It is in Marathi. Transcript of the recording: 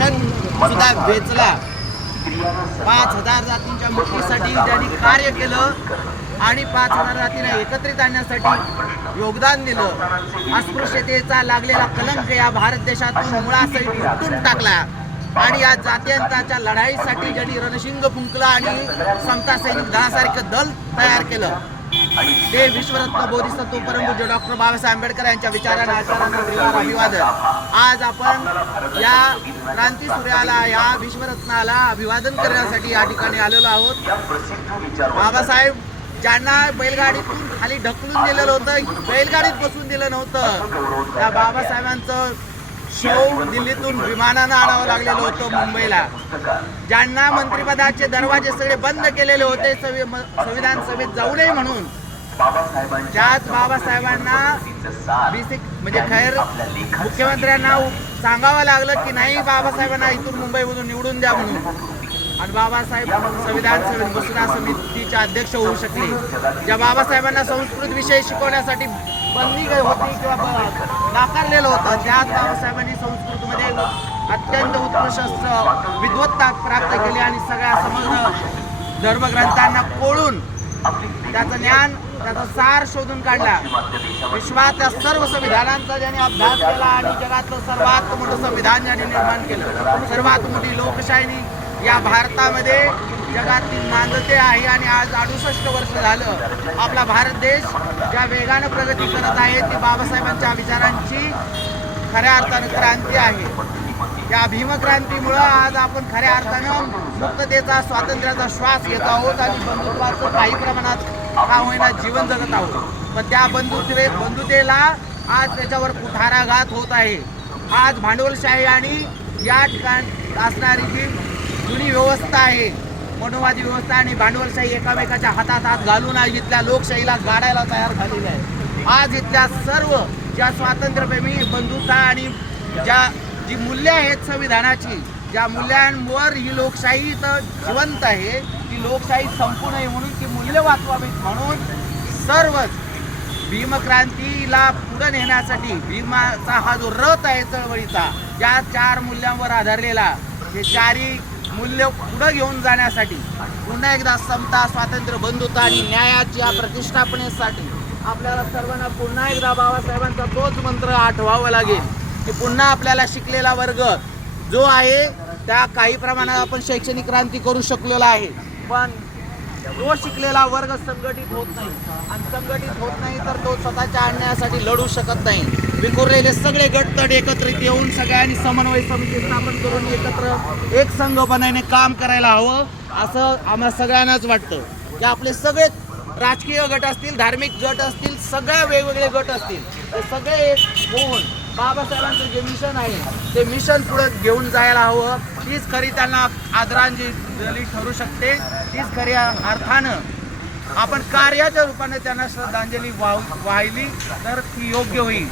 रेशन सुद्धा वेचला. पाच हजार जातींच्या मुक्तीसाठी ज्यांनी कार्य केलं आणि पाच हजार जातींना एकत्रित आणण्यासाठी योगदान दिलं. अस्पृश्यतेचा लागलेला कलंक या भारत देशातून मुळासहित उठून टाकला. आणि या जातीयांताच्या लढाईसाठी ज्यांनी रणशिंग फुंकला आणि समता सैनिक दलासारखं दल तयार केलं. ते विश्वरत्न बोधिसत्व परमपूज्य डॉक्टर बाबासाहेब आंबेडकर यांच्या विचारांना आचारांना अभिवादन. आज आपण या क्रांती सूर्याला या विश्वरत्नाला अभिवादन करण्यासाठी या ठिकाणी आलेलो आहोत. बाबासाहेब ज्यांना बैलगाडीतून खाली ढकलून दिलेलं होतं बैलगाडीत बसून दिलं नव्हतं त्या बाबासाहेबांचं शव दिल्लीतून विमानानं आणावं लागलेलं होतं मुंबईला. ज्यांना मंत्रिपदाचे दरवाजे सगळे बंद केलेले होते म- संविधान सभेत जाऊ नये म्हणून त्याच बाबासाहेबांना बेसिक म्हणजे खैर मुख्यमंत्र्यांना सांगावं लागलं की नाही बाबासाहेबांना इथून मुंबईमधून निवडून द्या म्हणून. आणि बाबासाहेब संविधान मसुदा समितीचे अध्यक्ष होऊ शकले. ज्या बाबासाहेबांना संस्कृत विषय शिकवण्यासाठी बंदी होती किंवा नाकारलेलं होतं त्याच बाबासाहेबांनी संस्कृतमध्ये अत्यंत उत्कृष्ट विद्वत्ता प्राप्त केली आणि सगळ्या समग्र धर्मग्रंथांना कोळून त्याचं ज्ञान त्याचा सार शोधून काढला. विश्वातल्या सर्व संविधानांचा ज्याने अभ्यास केला आणि जगातलं सर्वात मोठं संविधान ज्याने निर्माण केलं सर्वात मोठी लोकशाहीनी या भारतामध्ये जगातील नांदते आहे आणि आज अडुसष्ट वर्ष झालं. आपला भारत देश ज्या वेगानं प्रगती करत आहे ती बाबासाहेबांच्या विचारांची खऱ्या अर्थानं क्रांती आहे. या भीमक्रांतीमुळं आज आपण खऱ्या अर्थानं मुक्ततेचा स्वातंत्र्याचा श्वास घेत आहोत आणि बंधुत्वाचं काही प्रमाणात का होईना जीवन जगत आहोत. पण त्या बंधुत्वे बंधुतेला आज त्याच्यावर कुठाराघात होत आहे. आज भांडवलशाही आणि या ठिकाणी असणारी जी जुनी व्यवस्था आहे मनोवादी व्यवस्था आणि भांडवलशाही एकामेकाच्या हातात हात घालून आज इथल्या लोकशाहीला गाडायला तयार झालेली आहे. आज इथल्या सर्व ज्या स्वातंत्र्यप्रेमी बंधुता आणि ज्या जी मूल्य आहेत संविधानाची ज्या मूल्यांवर ही लोकशाही तर जिवंत आहे ती लोकशाही संपू नये म्हणून ती मूल्य वाचवावीत म्हणून सर्वच भीमक्रांतीला पुढे नेण्यासाठी भीमाचा हा जो रथ आहे चळवळीचा या चार मूल्यांवर आधारलेला हे चारही मूल्य पुढे घेऊन जाण्यासाठी पुन्हा एकदा समता स्वातंत्र्य बंधुता आणि न्यायाच्या प्रतिष्ठापनेसाठी आपल्याला सर्वांना पुन्हा एकदा बाबासाहेबांचा तोच मंत्र आठवावा लागेल. की पुन्हा आपल्याला शिकलेला वर्ग जो आहे त्या काही प्रमाणात आपण शैक्षणिक क्रांती करू शकलेला आहे. पण तो शिकलेला वर्ग संघटित होत नाही आणि संघटित होत नाही तर तो स्वतःच्या आणण्यासाठी लढू शकत नाही. विखुरलेले सगळे गट एकत्रित येऊन सगळ्यांनी समन्वय समिती स्थापन करून एकत्र एक बनायने काम करायला हवं असं आम्हा सगळ्यांनाच वाटतं. की आपले सगळे राजकीय गट असतील धार्मिक गट असतील सगळ्या वेगवेगळे गट असतील ते सगळे एक होऊन बाबासाहेबांचं जे मिशन आहे ते मिशन पुढे घेऊन जायला हवं. तीच खरी त्यांना आदरांजली ठरू शकते. तीच खऱ्या अर्थानं आपण कार्याच्या रूपाने त्यांना श्रद्धांजली वाह वाहिली तर ती योग्य होईल.